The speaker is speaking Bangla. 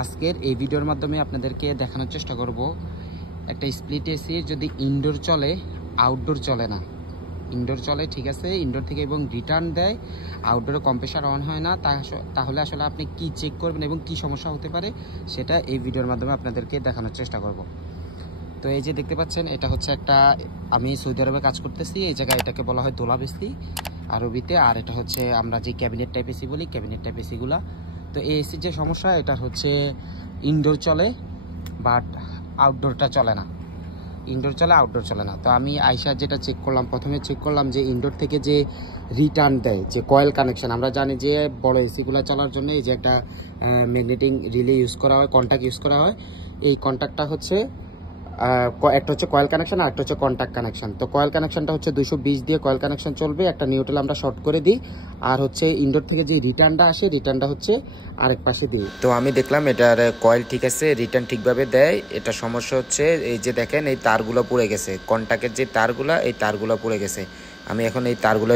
আজকের এই ভিডিওর মাধ্যমে আপনাদেরকে দেখানোর চেষ্টা করব একটা স্প্লিট এসির যদি ইনডোর চলে আউটডোর চলে না। ইনডোর চলে ঠিক আছে, ইনডোর থেকে এবং রিটার্ন দেয়, আউটডোরে কম্প্রেসার অন হয় না, তাহলে আসলে আপনি কি চেক করবেন এবং কি সমস্যা হতে পারে সেটা এই ভিডিওর মাধ্যমে আপনাদেরকে দেখানোর চেষ্টা করব। তো এই যে দেখতে পাচ্ছেন, এটা হচ্ছে একটা, আমি সৌদি আরবে কাজ করতেছি, এই জায়গায় এটাকে বলা হয় দোলাব এসি আরবিতে। আর এটা হচ্ছে আমরা যে ক্যাবিনেট টাইপ এসি বলি, ক্যাবিনেট টাইপ এসিগুলা। তো এই এসির যে সমস্যা, এটা হচ্ছে ইনডোর চলে বাট আউটডোরটা চলে না। ইনডোর চলে আউটডোর চলে না। তো আমি আইসা যেটা চেক করলাম, প্রথমে চেক করলাম যে ইনডোর থেকে যে রিটার্ন দেয়, যে কয়েল কানেকশন, আমরা জানি যে বড় এসিগুলো চলার জন্য এই যে একটা ম্যাগনেটিক রিলে ইউজ করা হয়, কন্ট্যাক্ট ইউজ করা হয়। এই কন্ট্যাক্টটা হচ্ছে একটা হচ্ছে কয়েল কানেকশন আর একটা হচ্ছে কন্ট্যাক্ট কানেকশন। তো কয়েল কানেকশনটা হচ্ছে 220 দিয়ে কয়েল কানেকশন চলবে, একটা নিউট্রাল আমরা শর্ট করে দিই। আর হচ্ছে ইনডোর থেকে যে রিটার্নটা আসে, রিটার্নটা হচ্ছে আরেক পাশে দিই। তো আমি দেখলাম এটার কয়েল ঠিক আছে, রিটার্ন ঠিকভাবে দেয়। এটা সমস্যা হচ্ছে এই যে দেখেন এই তারগুলো পুড়ে গেছে, কন্ট্যাক্টের যে তারগুলা, এই তারগুলো পুড়ে গেছে। আমি এখন এই তারগুলো